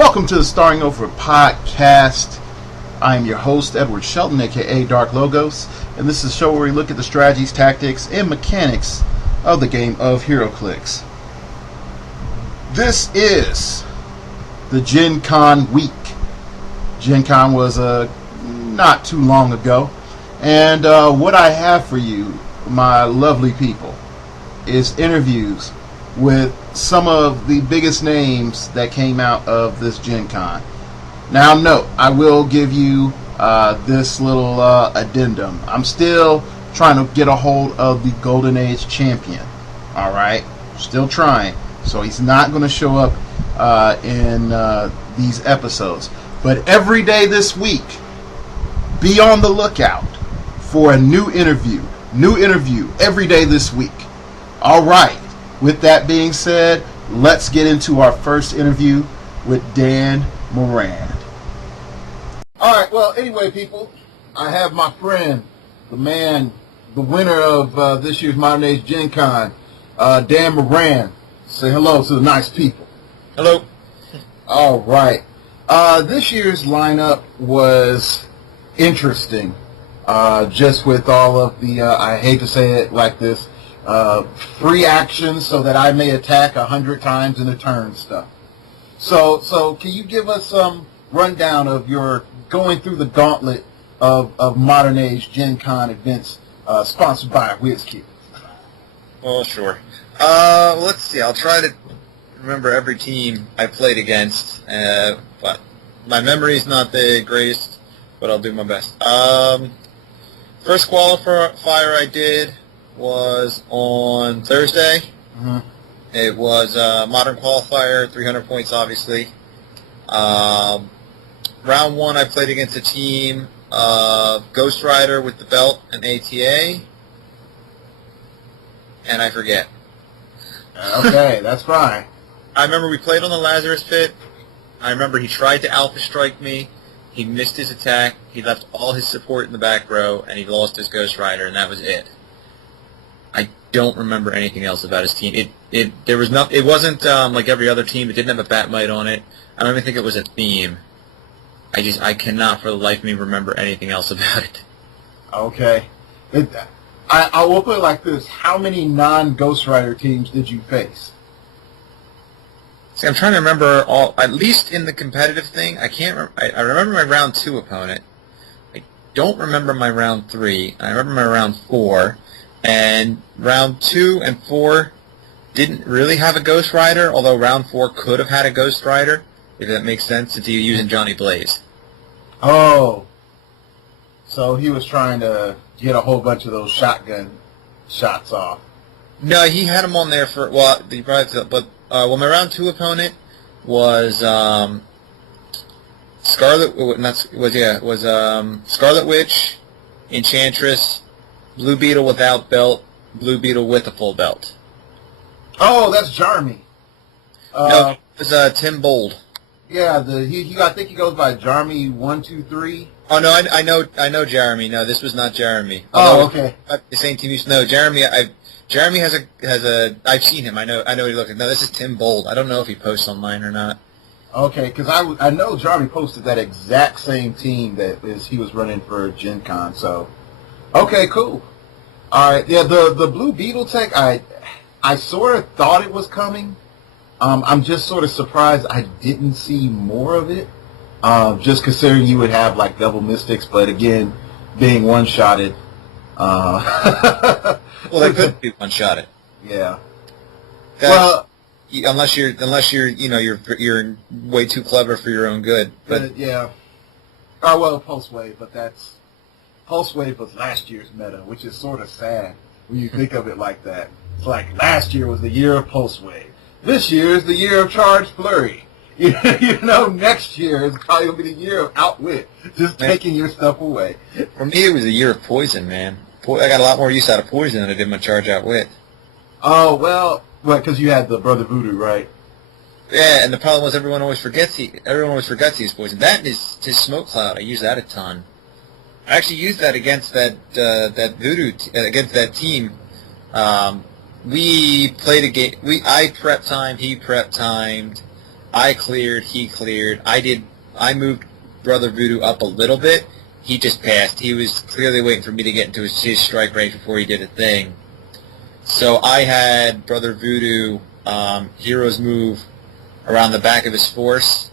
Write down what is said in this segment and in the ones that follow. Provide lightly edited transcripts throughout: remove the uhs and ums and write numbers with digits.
Welcome to the Starring Over Podcast. I am your host, Edward Shelton, aka Dark Logos, and this is a show where we look at the strategies, tactics, and mechanics of the game of heroclix. This is the Gencon week. Gencon was not too long ago, and what I have for you, my lovely people, is interviews with some of the biggest names that came out of this Gencon. Now note, I will give you this little addendum. I'm still trying to get a hold of the Golden Age champion. Alright? Still trying. So he's not going to show up in these episodes. But every day this week, be on the lookout for a new interview. New interview every day this week. Alright. With that being said, let's get into our first interview with Dan Moran. Alright, well, anyway, people, I have my friend, the man, the winner of this year's Modern Age Gen Con, Dan Moran. Say hello to the nice people. Hello. Alright. This year's lineup was interesting. Just with all of the, I hate to say it like this, free action so that I may attack 100 times in a turn stuff. So can you give us some rundown of your going through the gauntlet of Modern Age Gen Con events sponsored by WizKids? Well, sure. Let's see. I'll try to remember every team I played against, but my memory's not the greatest, but I'll do my best. First qualifier I did was on Thursday. Mm-hmm. It was a modern qualifier, 300 points, obviously. Round one, I played against a team of Ghost Rider with the belt and ATA, and I forget. Okay, that's fine. I remember we played on the Lazarus Pit. I remember he tried to Alpha Strike me. He missed his attack. He left all his support in the back row, and he lost his Ghost Rider, and that was it. I don't remember anything else about his team. It wasn't like every other team. It didn't have a Batmite on it. I don't even think it was a theme. I cannot for the life of me remember anything else about it. Okay. I will put it like this. How many non-Ghost Rider teams did you face? See, I'm trying to remember all, at least in the competitive thing, I can't I remember my round 2 opponent. I don't remember my round 3. I remember my round 4. And round 2 and 4 didn't really have a Ghost Rider, although round 4 could have had a Ghost Rider, if that makes sense, since he was using Johnny Blaze. Oh. So he was trying to get a whole bunch of those shotgun shots off. No, he had him on there for, well, my round 2 opponent was Scarlet Witch, Enchantress, Blue Beetle without belt, Blue Beetle with a full belt. Oh, that's Jarmy. No, it was Tim Bold. Yeah, I think he goes by Jarmy 123. Oh no, I know Jeremy. No, this was not Jeremy. Oh, okay. The same team used to know Jeremy. Jeremy has a. I've seen him. I know what he looks like. No, this is Tim Bold. I don't know if he posts online or not. Okay, because I know Jarmy posted that exact same team he was running for Gen Con. So, okay, cool. All right, yeah, the Blue Beetle tech, I sort of thought it was coming. I'm just sort of surprised I didn't see more of it. Just considering you would have like double mystics, but again, being one-shotted. Well, they could be one-shotted. Yeah. Unless you're way too clever for your own good. But yeah. Oh well, Pulse Wave, but Pulse Wave was last year's meta, which is sort of sad when you think of it like that. It's like last year was the year of Pulse Wave. This year is the year of Charge Flurry. Next year is probably going to be the year of Outwit, just taking your stuff away. For me, it was a year of Poison, man. I got a lot more use out of Poison than I did my Charge Outwit. Oh, well, because you had the Brother Voodoo, right? Yeah, and the problem was everyone always forgets he used Poison. That and his Smoke Cloud, I use that a ton. I actually used that against that Voodoo, against that team. We played a game. I prep timed, he prep timed. I cleared, he cleared. I moved Brother Voodoo up a little bit. He just passed. He was clearly waiting for me to get into his strike range before he did a thing. So I had Brother Voodoo hero's move around the back of his force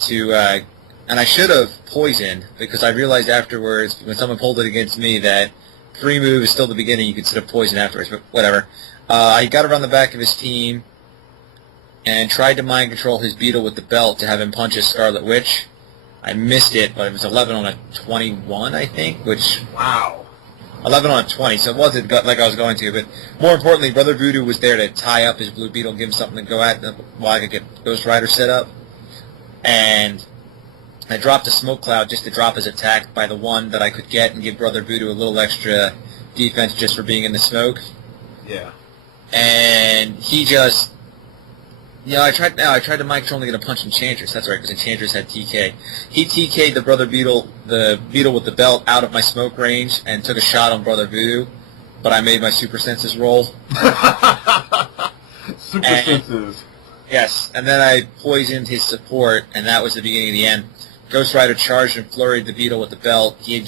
to, and I should have poisoned, because I realized afterwards, when someone pulled it against me, that free move is still the beginning, you could sort of poison afterwards, but whatever. I got around the back of his team and tried to mind control his beetle with the belt to have him punch his Scarlet Witch. I missed it, but it was 11 on a 21, I think, which... Wow. 11 on a 20, so it wasn't like I was going to, but more importantly, Brother Voodoo was there to tie up his blue beetle and give him something to go at while I could get Ghost Rider set up. And I dropped a smoke cloud just to drop his attack by the one that I could get and give Brother Voodoo a little extra defense just for being in the smoke. Yeah. And he just... I tried to mind control and get a punch Enchantress. That's right, because Enchantress had TK. He TK'd the beetle with the belt out of my smoke range and took a shot on Brother Voodoo, but I made my super senses roll. Senses. Yes, and then I poisoned his support, and that was the beginning of the end. Ghost Rider charged and flurried the beetle with the belt. He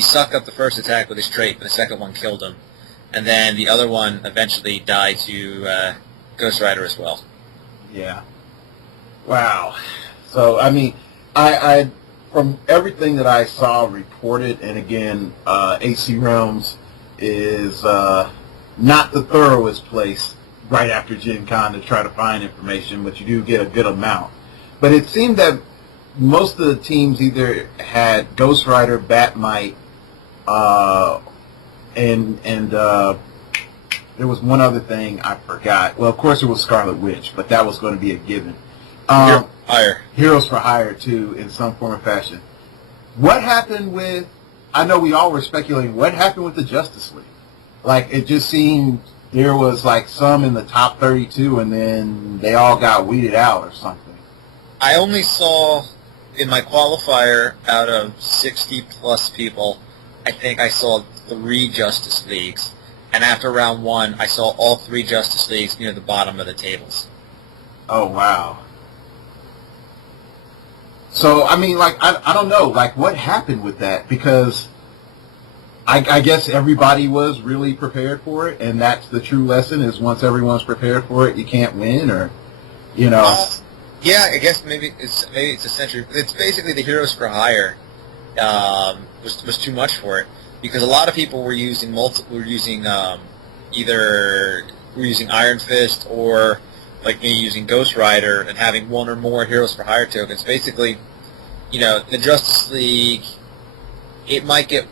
sucked up the first attack with his trait, but the second one killed him. And then the other one eventually died to Ghost Rider as well. Yeah. Wow. So, I mean, I from everything that I saw reported, and again, AC Realms is not the thoroughest place right after Gen Con to try to find information, but you do get a good amount. But it seemed that most of the teams either had Ghost Rider, Batmite, and there was one other thing I forgot. Well, of course, it was Scarlet Witch, but that was going to be a given. Heroes for Hire, too, in some form or fashion. What happened with... I know we all were speculating, what happened with the Justice League? Like, it just seemed there was, like, some in the top 32, and then they all got weeded out or something. I only saw, in my qualifier, out of 60-plus people, I think I saw 3 Justice Leagues. And after round 1, I saw all 3 Justice Leagues near the bottom of the tables. Oh, wow. So, I mean, like, I don't know, like, what happened with that? Because I guess everybody was really prepared for it, and that's the true lesson, is once everyone's prepared for it, you can't win, or, you know. Yeah, I guess maybe it's essentially, it's basically the Heroes for Hire was too much for it. Because a lot of people were using either Iron Fist or like me using Ghost Rider and having one or more Heroes for Hire tokens. Basically, the Justice League, it might get,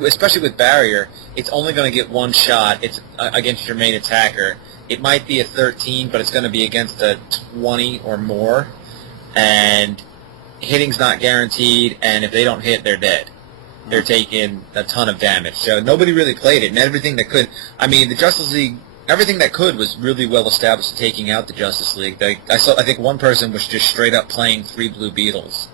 especially with Barrier, it's only going to get one shot. It's against your main attacker. It might be a 13, but it's going to be against a 20 or more, and hitting's not guaranteed. And if they don't hit, they're dead. They're taking a ton of damage. So nobody really played it, and everything that could... I mean, the Justice League, everything that could was really well established to taking out the Justice League. I think one person was just straight up playing 3 Blue Beetles,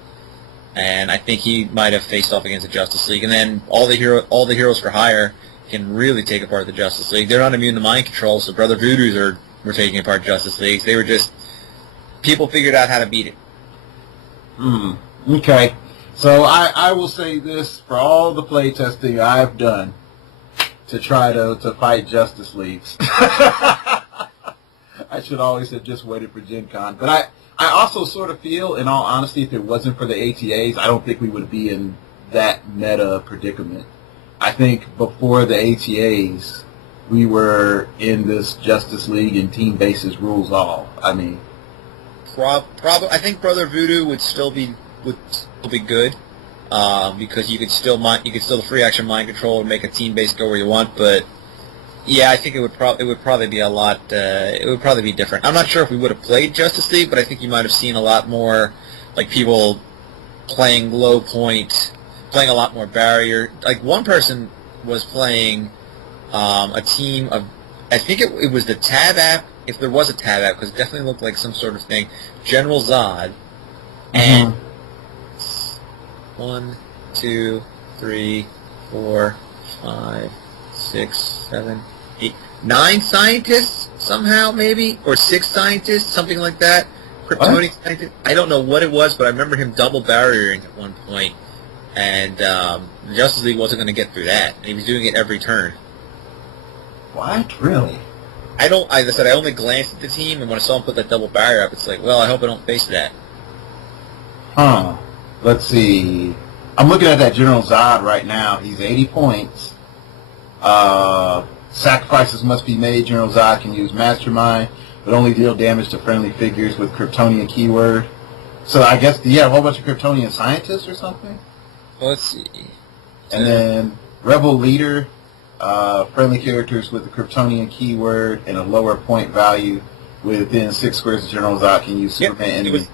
and I think he might have faced off against the Justice League. And then all the Heroes for Hire can really take apart the Justice League. They're not immune to mind control, so Brother Voodoos were taking apart Justice Leagues. They were just... People figured out how to beat it. Okay. So I will say this, for all the playtesting I've done to try to fight Justice Leagues. I should always have just waited for Gen Con. But I also sort of feel, in all honesty, if it wasn't for the ATAs, I don't think we would be in that meta predicament. I think before the ATAs, we were in this Justice League and team basis rules all. I mean... I think Brother Voodoo would still be good, because you could still the free action mind control and make a team base go where you want. But yeah, I think it would probably be a lot. It would probably be different. I'm not sure if we would have played Justice League, but I think you might have seen a lot more like people playing low point, playing a lot more Barrier. Like one person was playing a team of, I think it was the Tab app, if there was a Tab app, because it definitely looked like some sort of thing. General Zod, and 1, 2, 3, 4, 5, 6, 7, 8, 9 scientists somehow, maybe, or 6 scientists, something like that. Kryptonian scientist. I don't know what it was, but I remember him double barriering at one point, and the Justice League wasn't going to get through that. He was doing it every turn. What? Really? Like I said, I only glanced at the team, and when I saw him put that double barrier up, it's like, well, I hope I don't face that. Huh. Let's see. I'm looking at that General Zod right now. He's 80 points. Sacrifices must be made. General Zod can use Mastermind, but only deal damage to friendly figures with Kryptonian keyword. So I guess, a whole bunch of Kryptonian scientists or something? Well, let's see. And then Rebel Leader, friendly characters with the Kryptonian keyword and a lower point value within 6 squares of General Zod can use Superman enemies.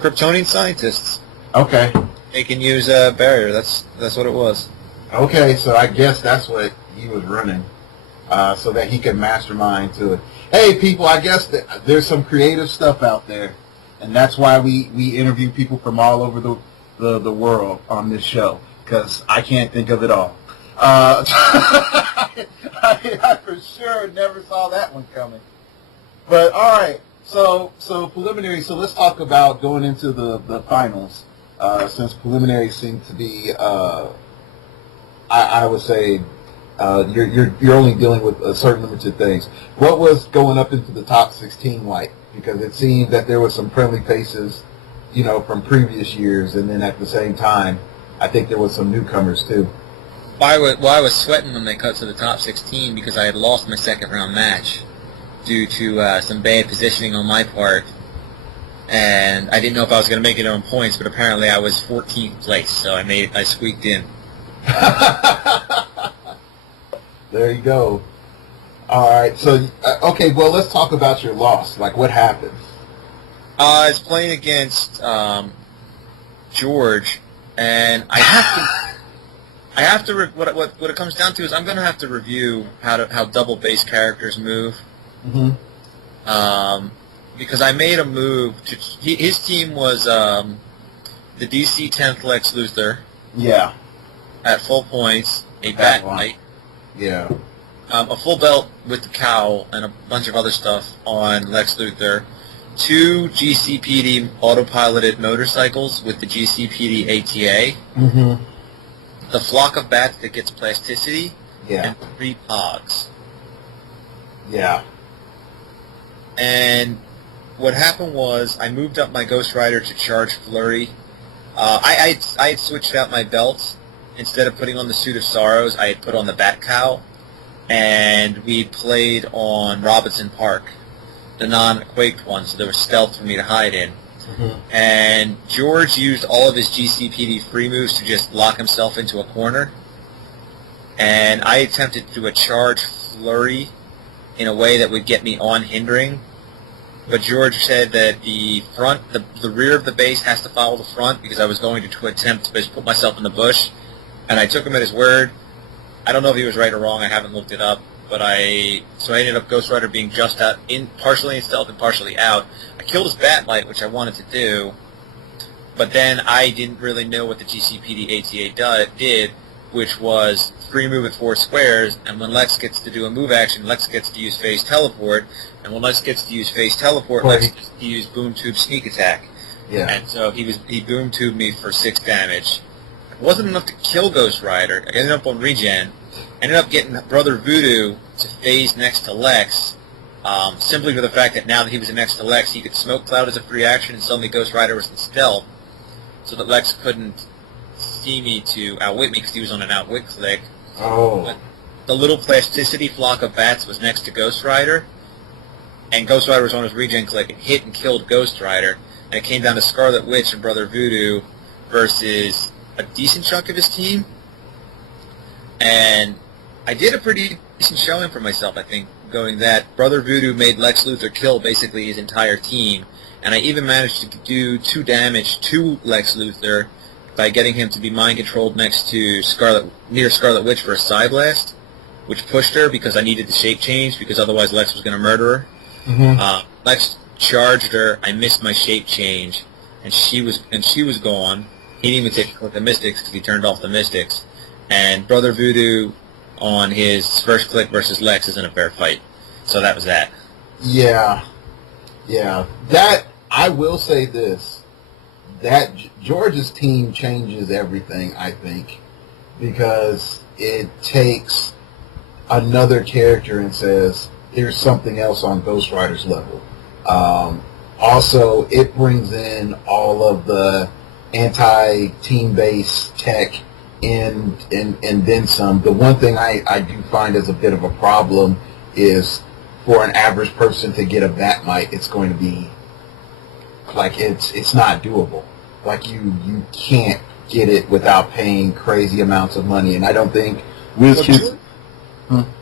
Kryptonian scientists. Okay. They can use a barrier. That's what it was. Okay, so I guess that's what he was running, so that he could mastermind to it. Hey, people, I guess that there's some creative stuff out there, and that's why we interview people from all over the world on this show, because I can't think of it all. I for sure never saw that one coming. But all right, so preliminary. So let's talk about going into the finals. Since preliminaries seem to be, I would say, you're only dealing with a certain limited things. What was going up into the top 16 like? Because it seemed that there were some friendly faces, from previous years, and then at the same time, I think there was some newcomers too. I was sweating when they cut to the top 16 because I had lost my second round match due to some bad positioning on my part. And I didn't know if I was going to make it on points, but apparently I was 14th place, so I squeaked in. There you go. All right, so okay, well, let's talk about your loss. Like, what happened? I was playing against George, and I have to. What it comes down to is I'm going to have to review how double base characters move. Mm-hmm. Because I made a move. His team was the DC 10th Lex Luthor. Yeah. At full points, a Bat Knight. Yeah. A full belt with the cowl and a bunch of other stuff on Lex Luthor. 2 GCPD autopiloted motorcycles with the GCPD ATA. Mm-hmm. The flock of bats that gets plasticity. Yeah. And 3 Pogs. Yeah. And what happened was I moved up my Ghost Rider to charge Flurry. I had switched out my belts. Instead of putting on the Suit of Sorrows, I had put on the Bat Cowl. And we played on Robinson Park, the non-quaked one, so there was stealth for me to hide in. Mm-hmm. And George used all of his GCPD free moves to just lock himself into a corner. And I attempted to do a charge Flurry in a way that would get me on hindering. But George said that the rear of the base has to follow the front because I was going to attempt to just put myself in the bush. And I took him at his word. I don't know if he was right or wrong. I haven't looked it up. But I ended up Ghost Rider being just out, partially in stealth and partially out. I killed his Bat Light, which I wanted to do. But then I didn't really know what the GCPD ATA did, which was free move at 4 squares. And when Lex gets to do a move action, Lex gets to use phase teleport. And when Lex gets to use phase teleport, Lex gets to use boom tube sneak attack. Yeah. And so he boom tubed me for 6 damage. It wasn't enough to kill Ghost Rider. I ended up on regen. Ended up getting Brother Voodoo to phase next to Lex, simply for the fact that now that he was next to Lex, he could Smoke Cloud as a free action, and suddenly Ghost Rider was in stealth, so that Lex couldn't see me to outwit me because he was on an outwit click. Oh. But the little plasticity flock of bats was next to Ghost Rider, and Ghost Rider was on his regen click and hit and killed Ghost Rider, and it came down to Scarlet Witch and Brother Voodoo versus a decent chunk of his team. And I did a pretty decent showing for myself, I think, going that Brother Voodoo made Lex Luthor kill basically his entire team, and I even managed to do 2 damage to Lex Luthor by getting him to be mind-controlled next to near Scarlet Witch for a Psy Blast, which pushed her because I needed the shape change, because otherwise Lex was going to murder her. Mm-hmm. Lex charged her, I missed my shape change, and she was gone. He didn't even take the Mystics because he turned off the Mystics. And Brother Voodoo on his first click versus Lex isn't a fair fight. So that was that. Yeah, yeah. That I will say this: that George's team changes everything. I think because it takes another character and says there's something else on Ghost Rider's level. Also, it brings in all of the anti-team based tech and then some. The one thing I do find as a bit of a problem is for an average person to get a Batmite, it's going to be like it's not doable. Like you can't get it without paying crazy amounts of money, and I don't think WizKids.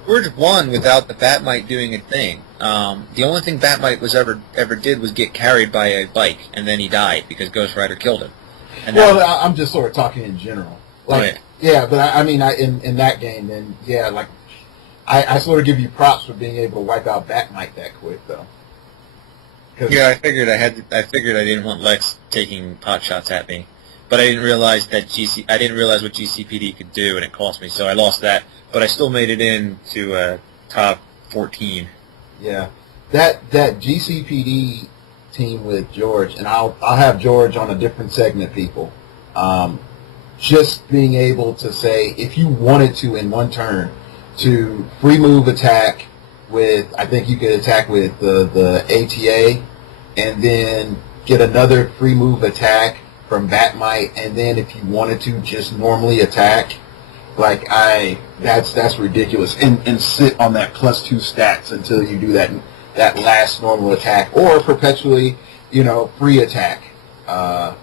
George won without the Batmite doing a thing. The only thing Batmite was ever did was get carried by a bike, and then he died because Ghost Rider killed him. And I'm just sort of talking in general. Like, yeah, but I mean, in that game, then yeah, like I sort of give you props for being able to wipe out Batmite that quick, though. Yeah, I figured I didn't want Lex taking pot shots at me, but I didn't realize that I didn't realize what GCPD could do, and it cost me, so I lost that. But I still made it into top 14. Yeah, that GCPD team with George, and I'll have George on a different segment, people. Just being able to say, if you wanted to in one turn, to free move attack with, I think you could attack with the ATA, and then get another free move attack from Batmite, and then if you wanted to just normally attack, like that's ridiculous, and sit on that +2 stats until you do that last normal attack, or perpetually, free attack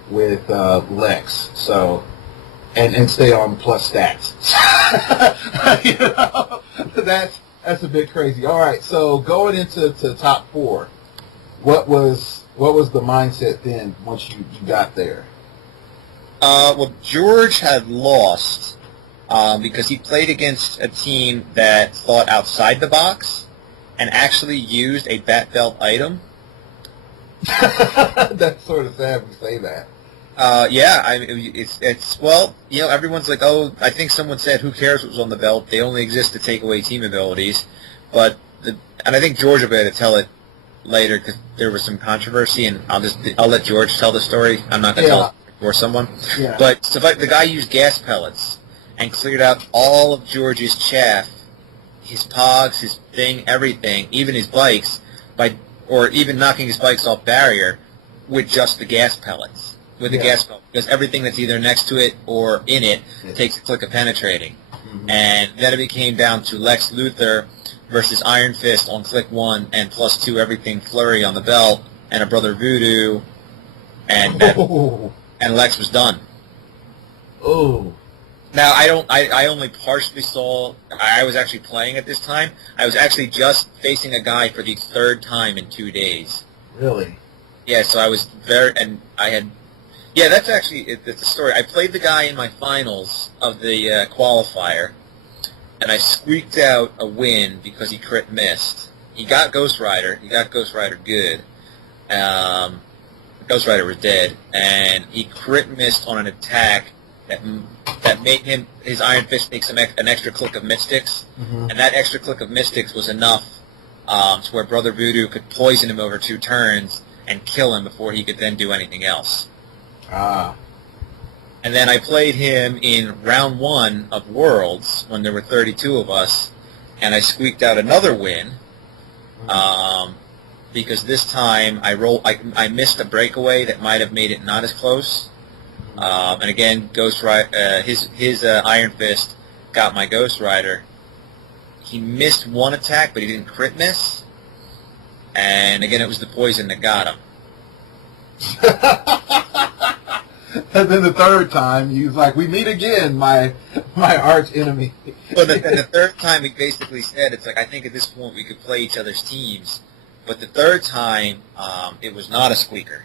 with Lex. So. And stay on plus stats. That's a bit crazy. All right, so going into top 4, what was the mindset then once you got there? Well, George had lost because he played against a team that thought outside the box and actually used a Bat Belt item. That's sort of sad we say that. Yeah, it's well, everyone's like, oh, I think someone said, who cares what was on the belt? They only exist to take away team abilities. And I think George will be able to tell it later because there was some controversy, and I'll let George tell the story. I'm not going to tell it for someone. Yeah. But so the guy used gas pellets and cleared out all of George's chaff, his pogs, his thing, everything, even his bikes, or even knocking his bikes off barrier with just the gas pellets. With the gas pump, because everything that's either next to it or in it takes a click of penetrating. Mm-hmm. And then it became down to Lex Luthor versus Iron Fist on click 1 and +2 everything flurry on the belt, and a Brother Voodoo, and Lex was done. Oh. Now I only partially saw. I was actually playing at this time. I was actually just facing a guy for the 3rd time in 2 days. Really? Yeah. So I was Yeah, that's actually it's a story. I played the guy in my finals of the qualifier, and I squeaked out a win because he crit missed. He got Ghost Rider. He got Ghost Rider good. Ghost Rider was dead, and he crit missed on an attack that made his Iron Fist take an extra click of Mystics, and that extra click of Mystics was enough to where Brother Voodoo could poison him over 2 turns and kill him before he could then do anything else. And then I played him in round 1 of Worlds when there were 32 of us, and I squeaked out another win because this time I missed a breakaway that might have made it not as close. And again, Ghost Rider, his Iron Fist got my Ghost Rider. He missed 1 attack, but he didn't crit miss. And again, it was the poison that got him. And then the 3rd time, he was like, "We meet again, my arch enemy." Well, the 3rd time, he basically said, "It's like I think at this point we could play each other's teams." But the 3rd time, it was not a squeaker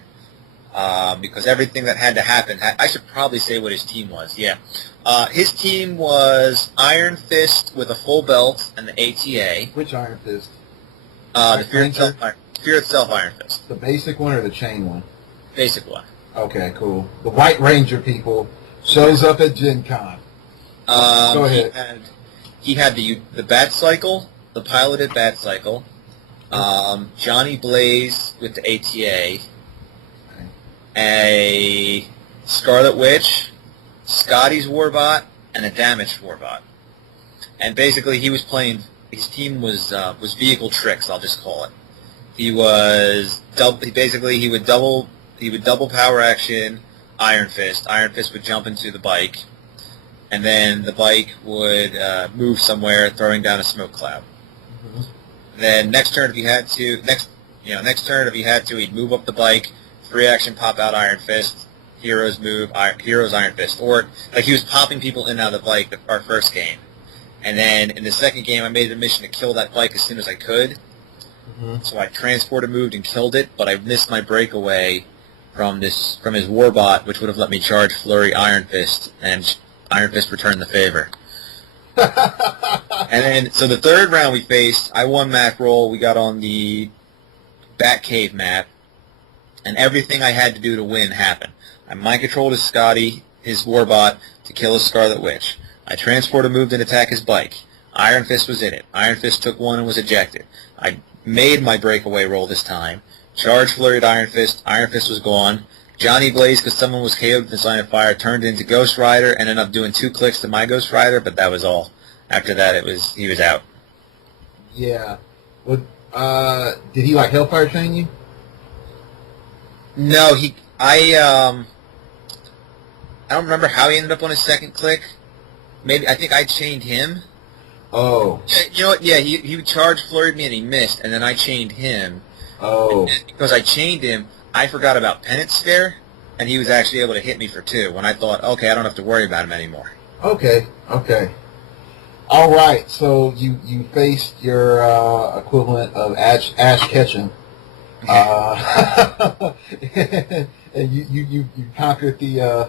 because everything that had to happen. I should probably say what his team was. Yeah, his team was Iron Fist with a full belt and the ATA. Which Iron Fist? The Fear Itself Iron Fist. The basic one or the chain one? Basic one. Okay, cool. The White Ranger, people, shows up at Gen Con. Go ahead. He had the Bat Cycle, the piloted Bat Cycle, Johnny Blaze with the ATA, Okay. a Scarlet Witch, Scotty's Warbot, and a Damaged Warbot. And basically, he was playing. His team was vehicle tricks. I'll just call it. He was he would double power action Iron Fist. Iron Fist would jump into the bike, and then the bike would move somewhere, throwing down a smoke cloud. Mhm. Then next turn, if he had to, he'd move up the bike, free action, pop out Iron Fist, heroes move, heroes Iron Fist, or like he was popping people in and out of the bike. Our first game, and then in the second game, I made it a mission to kill that bike as soon as I could. Mhm. So I transported, moved, and killed it, but I missed my breakaway from his Warbot, which would have let me charge Flurry Iron Fist, and Iron Fist returned the favor. And then, so the third round we faced, I won map roll. We got on the Batcave map, and everything I had to do to win happened. I mind controlled his Scotty, his Warbot, to kill his Scarlet Witch. I transported, moved, and attacked his bike. Iron Fist was in it. Iron Fist took one and was ejected. I made my breakaway roll this time. Charged, flurried Iron Fist. Iron Fist was gone. Johnny Blaze, because someone was KO'd with the Sign of Fire, turned into Ghost Rider and ended up doing 2 clicks to my Ghost Rider, but that was all. After that, he was out. Yeah. What? Did he like Hellfire chain you? No, I don't remember how he ended up on his second click. Maybe I think I chained him. Oh. You know what? Yeah, he charged, flurried me, and he missed, and then I chained him. Oh. And because I chained him, I forgot about Penance Stare, and he was actually able to hit me for 2. When I thought, okay, I don't have to worry about him anymore. Okay. Okay. All right. So you faced your equivalent of Ash Ketchum. And you conquered the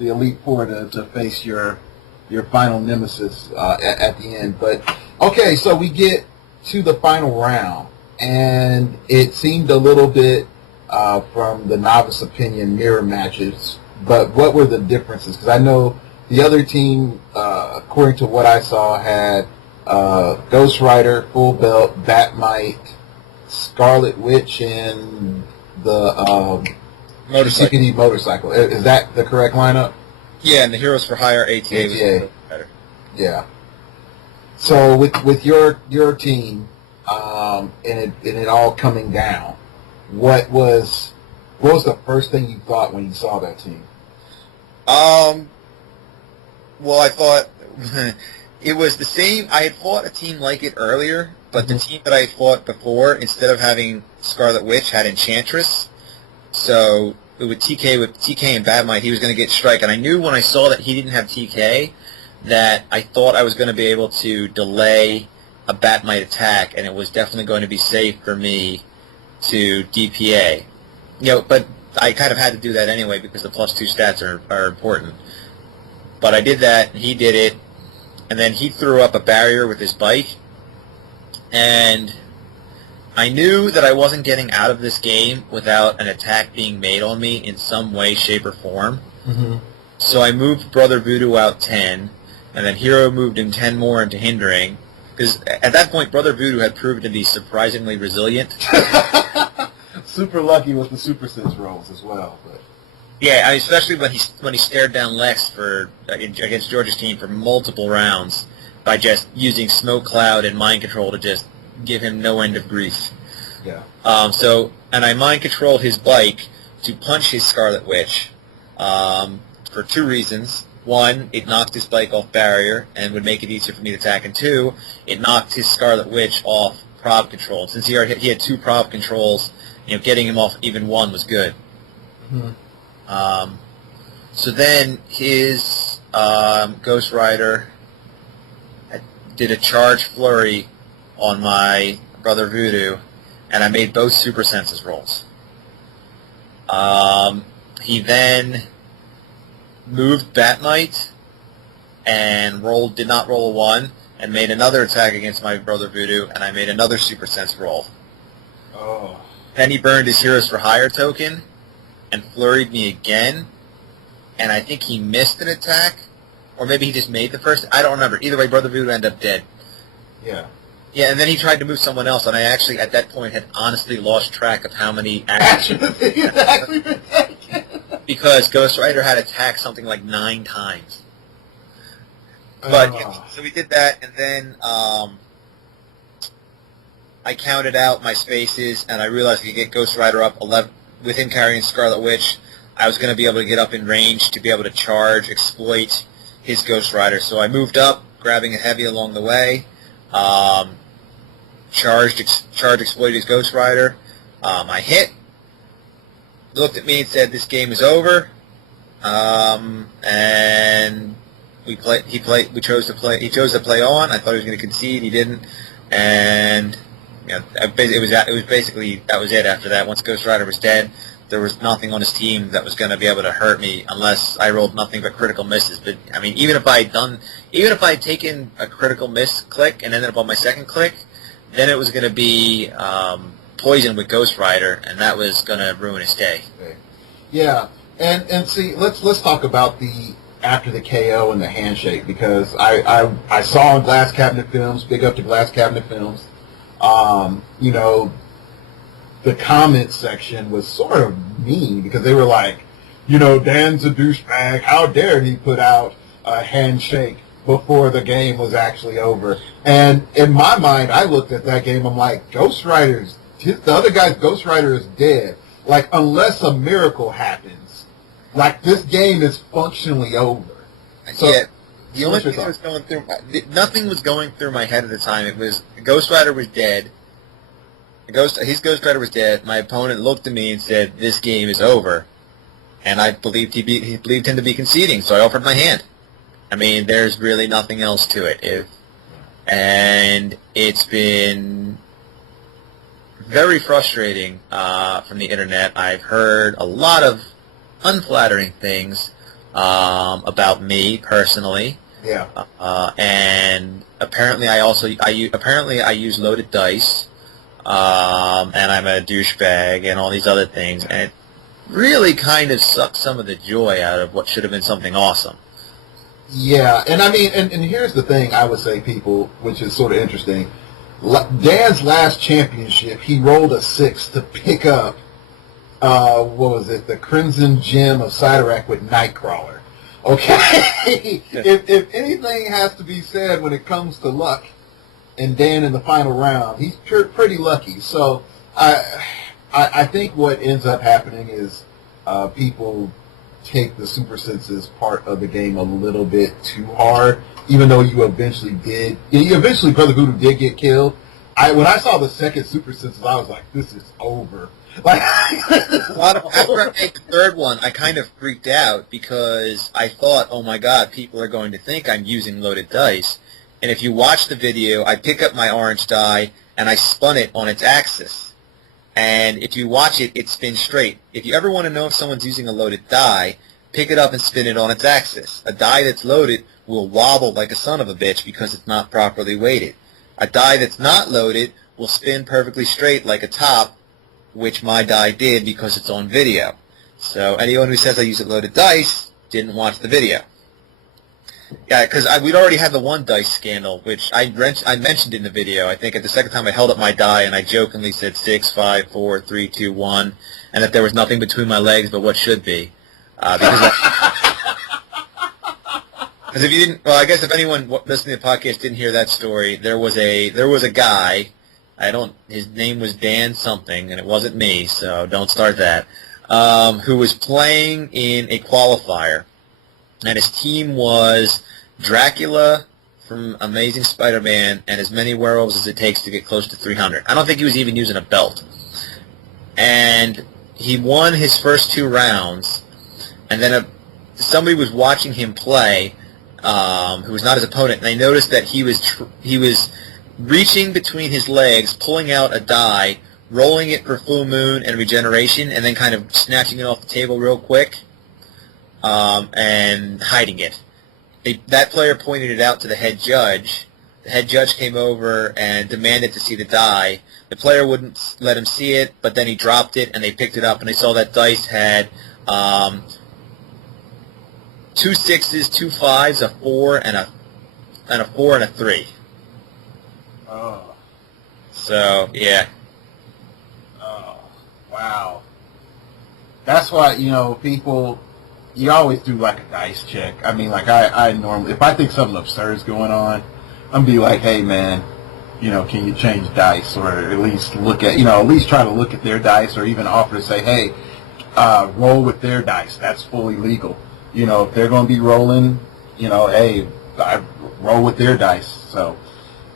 Elite Four to face your final nemesis at the end. But okay, so we get to the final round, and it seemed a little bit, from the novice opinion, mirror matches. But what were the differences? Because I know the other team, according to what I saw, had Ghost Rider, Full Belt, Batmite, Scarlet Witch, and the Motorcycle. CPD motorcycle. Is that the correct lineup? Yeah, and the Heroes for Hire ATA was better. Yeah. So with your team, and it all coming down, what was the first thing you thought when you saw that team? Well, I thought it was the same. I had fought a team like it earlier, but the team that I had fought before, instead of having Scarlet Witch, had Enchantress. So with TK and Batmite, he was going to get strike, and I knew when I saw that he didn't have TK that I thought I was going to be able to delay a Batmite attack, and it was definitely going to be safe for me to DPA. But I kind of had to do that anyway because the +2 stats are important. But I did that, and he did it, and then he threw up a barrier with his bike, and I knew that I wasn't getting out of this game without an attack being made on me in some way, shape, or form. Mm-hmm. So I moved Brother Voodoo out 10, and then Hero moved him 10 more into hindering, because at that point, Brother Voodoo had proven to be surprisingly resilient. Super lucky with the Super Sense rolls as well. But Yeah, especially when he stared down Lex against George's team for multiple rounds by just using Smoke Cloud and Mind Control to just give him no end of grief. yeah. And I Mind Controlled his bike to punch his Scarlet Witch for 2 reasons. 1, it knocked his bike off barrier and would make it easier for me to attack. And 2, it knocked his Scarlet Witch off prob control. Since he had 2 prob controls, getting him off even 1 was good. Mm-hmm. So then his Ghost Rider did a charge flurry on my Brother Voodoo, and I made both Super Senses rolls. He then moved Batmite and did not roll a 1, and made another attack against my Brother Voodoo, and I made another Super Sense roll. Oh. Then he burned his Heroes for Hire token and flurried me again, and I think he missed an attack, or maybe he just made the first. I don't remember. Either way, Brother Voodoo ended up dead. Yeah. Yeah, and then he tried to move someone else, and I actually, at that point, had honestly lost track of how many actions Had actually been taken. because Ghost Rider had attacked something like 9 times. But yeah, so we did that, and then I counted out my spaces, and I realized I could get Ghost Rider up 11 with him carrying Scarlet Witch. I was going to be able to get up in range to be able to charge, exploit his Ghost Rider. So I moved up, grabbing a heavy along the way. Charged, exploited his Ghost Rider. I hit. Looked at me and said, "This game is over." And we played. We chose to play. He chose to play on. I thought he was going to concede. He didn't. And it was basically that was it. After that, once Ghost Rider was dead, there was nothing on his team that was going to be able to hurt me unless I rolled nothing but critical misses. But I mean, even if I had taken a critical miss click and ended up on my second click, then it was going to be poison with Ghost Rider, and that was going to ruin his day. Okay. Yeah, and see, let's talk about the after the KO and the handshake, because I saw on Glass Cabinet Films, big up to Glass Cabinet Films, you know, the comment section was sort of mean because they were like, you know, Dan's a douchebag, how dare he put out a handshake before the game was actually over. And in my mind, I looked at that game, I'm like, Ghost Rider's, the other guy's Ghost Rider is dead. Like, unless a miracle happens, like, this game is functionally over. So, yeah, the only thing that was going through, nothing was going through my head at the time. It was, Ghost Rider was dead. His Ghost Rider was dead. My opponent looked at me and said, "This game is over." And I believed he believed him to be conceding, so I offered my hand. I mean, there's really nothing else to it. And it's been very frustrating from the internet. I've heard a lot of unflattering things about me personally. Yeah. And apparently I use loaded dice, and I'm a douchebag and all these other things, and it really kind of sucks some of the joy out of what should have been something awesome. Yeah, and I mean, and here's the thing I would say, people, which is sort of interesting. Dan's last championship, he rolled a 6 to pick up, what was it, the Crimson Gem of Cyttorak with Nightcrawler. Okay? if anything has to be said when it comes to luck, and Dan in the final round, he's pretty lucky. So I think what ends up happening is people take the super senses part of the game a little bit too hard, even though you eventually Brother Voodoo did get killed. When I saw the second super senses, I was like, this is over. Like, after I made the third one, I kind of freaked out because I thought, oh my god, people are going to think I'm using loaded dice. And if you watch the video, I pick up my orange die and I spun it on its axis. And if you watch it, it spins straight. If you ever want to know if someone's using a loaded die, pick it up and spin it on its axis. A die that's loaded will wobble like a son of a bitch because it's not properly weighted. A die that's not loaded will spin perfectly straight like a top, which my die did because it's on video. So anyone who says I use a loaded dice didn't watch the video. Yeah, because we'd already had the one dice scandal, which I mentioned in the video. I think at the second time I held up my die and I jokingly said 6, 5, 4, 3, 2, 1, and that there was nothing between my legs but what should be. Because if you didn't, well, I guess if anyone listening to the podcast didn't hear that story, there was a guy. His name was Dan something, and it wasn't me, so don't start that. Who was playing in a qualifier. And his team was Dracula from Amazing Spider-Man and as many werewolves as it takes to get close to 300. I don't think he was even using a belt. And he won his first 2 rounds, and then somebody was watching him play, who was not his opponent, and they noticed that he was reaching between his legs, pulling out a die, rolling it for full moon and regeneration, and then kind of snatching it off the table real quick. And hiding it. That player pointed it out to the head judge. The head judge came over and demanded to see the die. The player wouldn't let him see it, but then he dropped it, and they picked it up, and they saw that dice had 2 6s, 2 5s, a 4, and a 4 and a 3. Oh. So, yeah. Oh, wow. That's why, people, you always do like a dice check. I mean, like I normally, if I think something absurd's going on, I'm be like, hey man, can you change dice, or at least at least try to look at their dice, or even offer to say, hey, roll with their dice. That's fully legal. If they're going to be rolling, hey, I roll with their dice. So,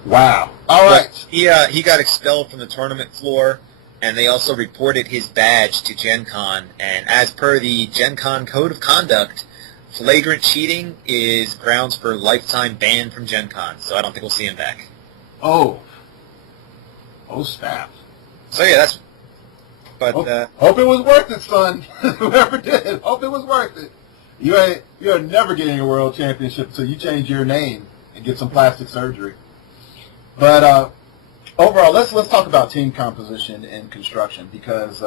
wow. All right. He got expelled from the tournament floor, and they also reported his badge to Gen Con. And as per the Gen Con Code of Conduct, flagrant cheating is grounds for lifetime ban from Gen Con. So I don't think we'll see him back. Oh, snap. So yeah, that's. But hope it was worth it, son. Whoever did, hope it was worth it. You're never getting a world championship until you change your name and get some plastic surgery. But overall, let's talk about team composition and construction, because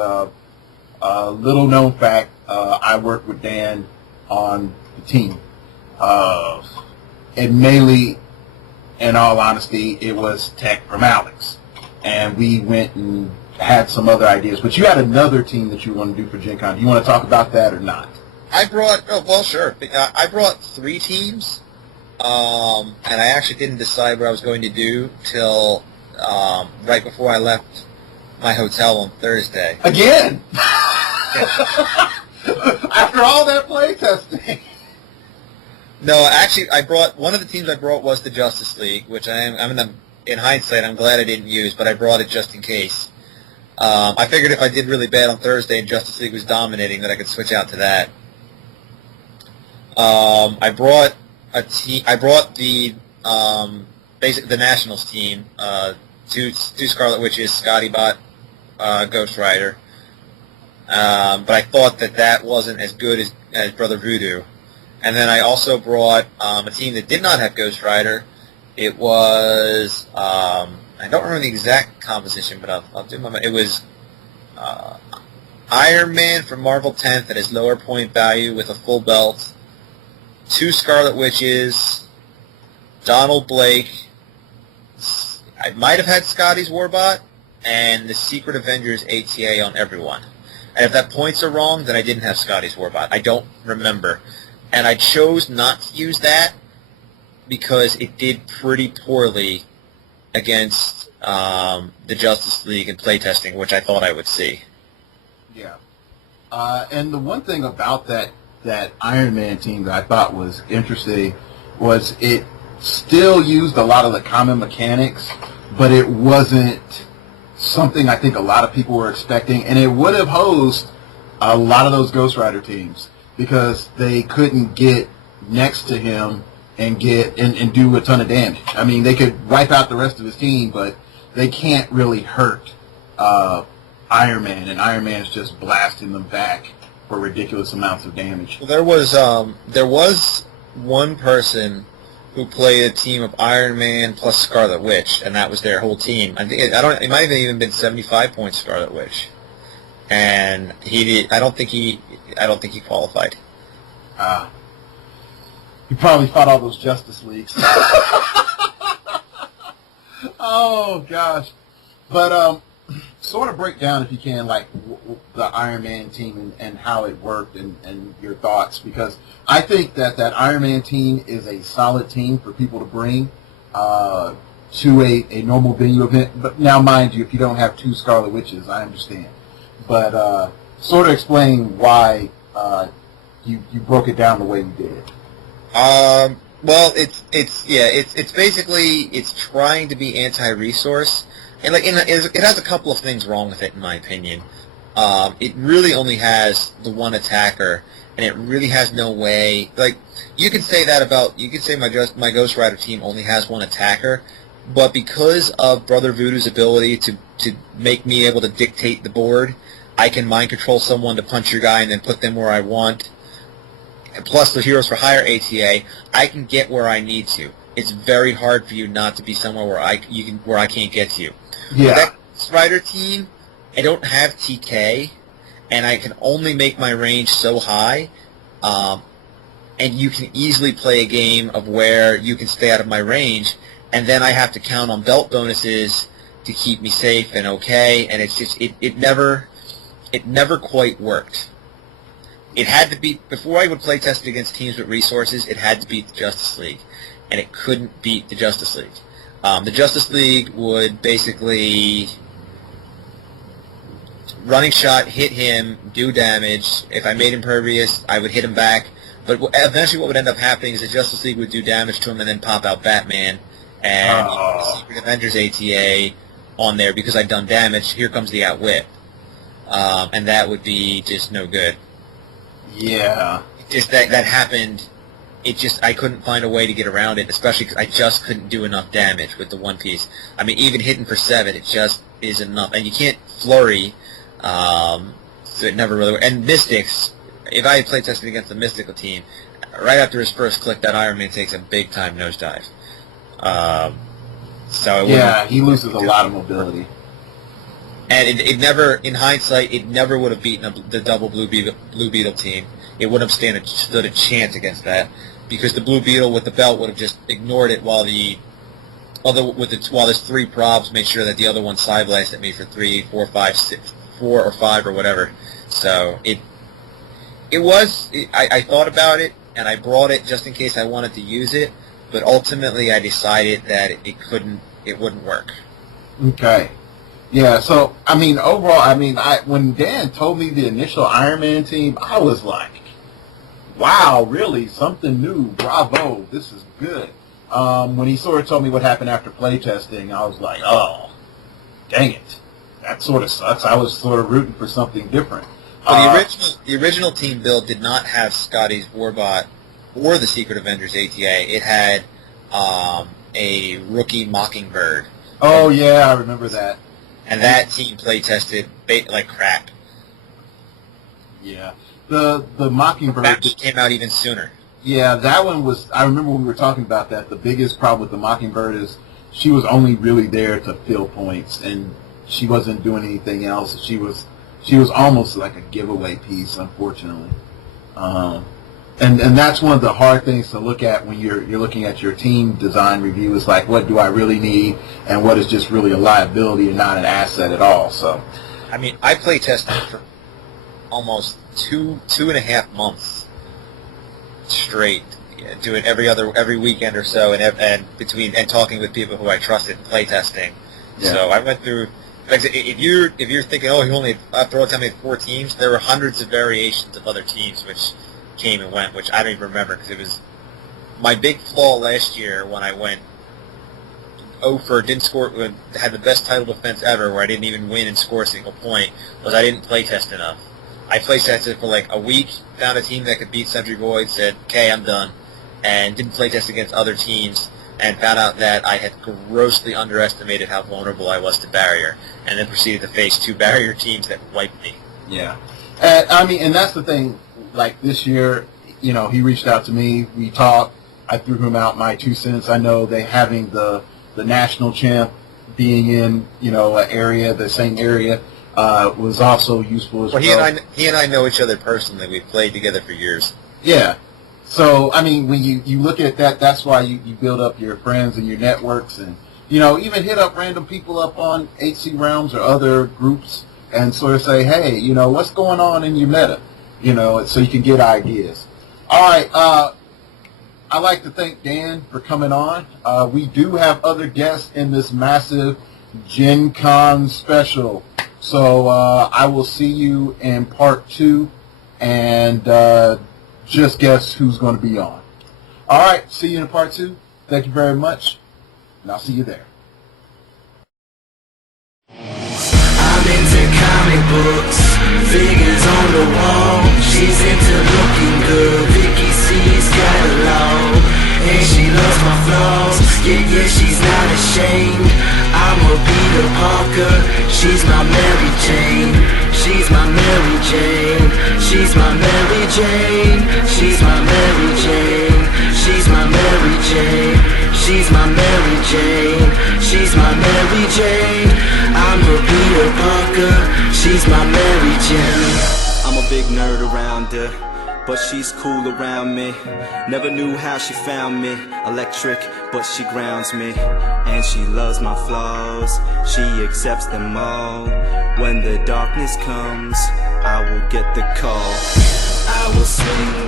little known fact, I worked with Dan on the team. And mainly, in all honesty, it was tech from Alex, and we went and had some other ideas. But you had another team that you want to do for Gen Con. Do you want to talk about that or not? Sure. I brought 3 teams, and I actually didn't decide what I was going to do till right before I left my hotel on Thursday. Again? After all that play testing. No, actually, one of the teams I brought was the Justice League, which in hindsight, I'm glad I didn't use, but I brought it just in case. I figured if I did really bad on Thursday and Justice League was dominating, that I could switch out to that. I brought the the Nationals team, two Scarlet Witches, Scotty Bot, Ghost Rider. But I thought that wasn't as good as Brother Voodoo. And then I also brought a team that did not have Ghost Rider. It was I don't remember the exact composition, but I'll do my. It was Iron Man from Marvel 10th at his lower point value with a full belt. 2 Scarlet Witches, Donald Blake. I might have had Scotty's Warbot, and the Secret Avengers ATA on everyone. And if that points are wrong, then I didn't have Scotty's Warbot. I don't remember. And I chose not to use that because it did pretty poorly against the Justice League in playtesting, which I thought I would see. Yeah. And the one thing about that Iron Man team that I thought was interesting was it still used a lot of the common mechanics, but it wasn't something I think a lot of people were expecting, and it would have hosed a lot of those Ghost Rider teams because they couldn't get next to him and do a ton of damage. I mean, they could wipe out the rest of his team, but they can't really hurt Iron Man, and Iron Man is just blasting them back for ridiculous amounts of damage. Well, there was one person who played a team of Iron Man plus Scarlet Witch, and that was their whole team. It might have even been 75 points Scarlet Witch, and I don't think he qualified. He probably fought all those Justice Leagues. Oh gosh, but sort of break down, if you can, like the Iron Man team and how it worked and your thoughts, because I think that Iron Man team is a solid team for people to bring to a normal venue event. But now, mind you, if you don't have 2 Scarlet Witches, I understand. But sort of explain why you broke it down the way you did. Well, it's basically trying to be anti-resource. And it has a couple of things wrong with it, in my opinion. It really only has the one attacker, and it really has no way. Like, you could say my Ghost Rider team only has one attacker, but because of Brother Voodoo's ability to make me able to dictate the board, I can mind control someone to punch your guy and then put them where I want. And plus the Heroes for Hire ATA, I can get where I need to. It's very hard for you not to be somewhere where I can't get to you. Yeah. With that Ghost Rider team, I don't have TK, and I can only make my range so high, and you can easily play a game of where you can stay out of my range, and then I have to count on belt bonuses to keep me safe and okay, and it's just it never quite worked. It had to beat, before I would play test against teams with resources, it had to beat the Justice League, and it couldn't beat the Justice League. The Justice League would basically running shot, hit him, do damage. If I made impervious, I would hit him back. But eventually what would end up happening is the Justice League would do damage to him and then pop out Batman and the Secret Avengers ATA on there because I'd done damage. Here comes the Outwit. And that would be just no good. Yeah. Just that happened. I couldn't find a way to get around it, especially because I just couldn't do enough damage with the one piece. I mean, even hitting for 7, it just is enough. And you can't flurry, so it never really worked. And Mystics, if I had played testing against the Mystical team, right after his first click, that Iron Man takes a big-time nosedive. He loses a lot of mobility. And it never, in hindsight, it never would have beaten the double Blue Beetle team. It wouldn't have stood a chance against that, because the Blue Beetle with the belt would have just ignored it while there's 3 probs made sure that the other one side blasted me for 3, 4, 5, 6, 4 or 5 or whatever. So I thought about it and I brought it just in case I wanted to use it, but ultimately I decided that it wouldn't work. Okay. Yeah, so, I mean, overall, when Dan told me the initial Iron Man team, I was like, wow, really, something new, bravo, this is good. When he sort of told me what happened after playtesting, I was like, oh, dang it, that sort of sucks. I was sort of rooting for something different. Well, the original team build did not have Scotty's Warbot or the Secret Avengers ATA. It had a rookie Mockingbird. Oh, yeah, I remember that. And that team play tested like crap. Yeah. The Mockingbird... That came out even sooner. Yeah, that one was... I remember when we were talking about that, the biggest problem with the Mockingbird is she was only really there to fill points, and she wasn't doing anything else. She was almost like a giveaway piece, unfortunately. And that's one of the hard things to look at when you're looking at your team design review, is like, what do I really need, and what is just really a liability and not an asset at all. So, I mean, I play tested for almost 2.5 months straight, doing every weekend or so, and talking with people who I trusted in play testing. Yeah. So I went through. Like, if you're thinking, oh, he only after all time he had 4 teams, there were hundreds of variations of other teams which came and went, which I don't even remember, because it was my big flaw last year when I went didn't score, had the best title defense ever, where I didn't even win and score a single point, was I didn't play test enough. I play tested for like a week, found a team that could beat Sentry Void, said, okay, I'm done, and didn't play test against other teams, and found out that I had grossly underestimated how vulnerable I was to barrier, and then proceeded to face 2 barrier teams that wiped me. Yeah. And that's the thing. Like this year, he reached out to me. We talked. I threw him out my 2 cents. I know they having the national champ being in the same area was also useful as well. He and I know each other personally. We've played together for years. Yeah. So I mean, when you look at that, that's why you build up your friends and your networks, and even hit up random people up on HC Realms or other groups and sort of say, hey, what's going on in your meta. So you can get ideas. All right, I'd like to thank Dan for coming on. We do have other guests in this massive Gen Con special. So I will see you in part 2, and just guess who's going to be on. All right, see you in part 2. Thank you very much, and I'll see you there. I'm into comic books, figures on the wall. She's into looking good, Vicky C's catalog. And she loves my flaws, yeah, she's not ashamed. I'm a Peter Parker, she's my Mary Jane. She's my Mary Jane, she's my Mary Jane. She's my Mary Jane, she's my Mary Jane. She's my Mary Jane, she's my Mary Jane. I'm a Peter Parker, she's my Mary Jane. I'm a big nerd around her, but she's cool around me. Never knew how she found me. Electric, but she grounds me. And she loves my flaws, she accepts them all. When the darkness comes, I will get the call. I will swing